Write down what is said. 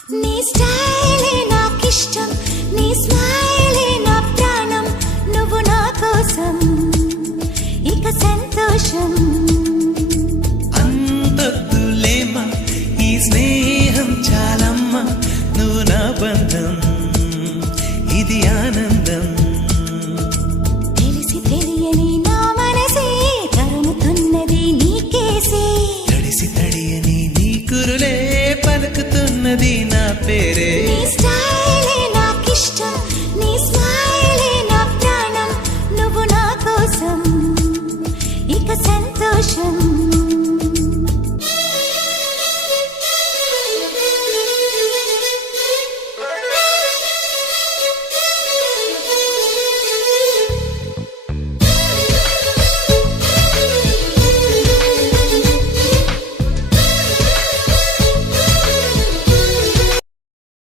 నీ స్టైలే నాకిష్టం, నీ స్మైలే నా ప్రాణం, నువ్వు నా కోసం ఇక సంతోషం. అంతొద్దులేమా ఈ స్నేహం చాలమ్మా, నువ్వు నా బంధం ఇది ఆనందం. తెలిసి తెలియని నా మనసే తరుముతున్నది నీకేసే, తడిసి తడియని నీ కురులే పలుకుతున్నది నా పేరే. నీ స్టైలే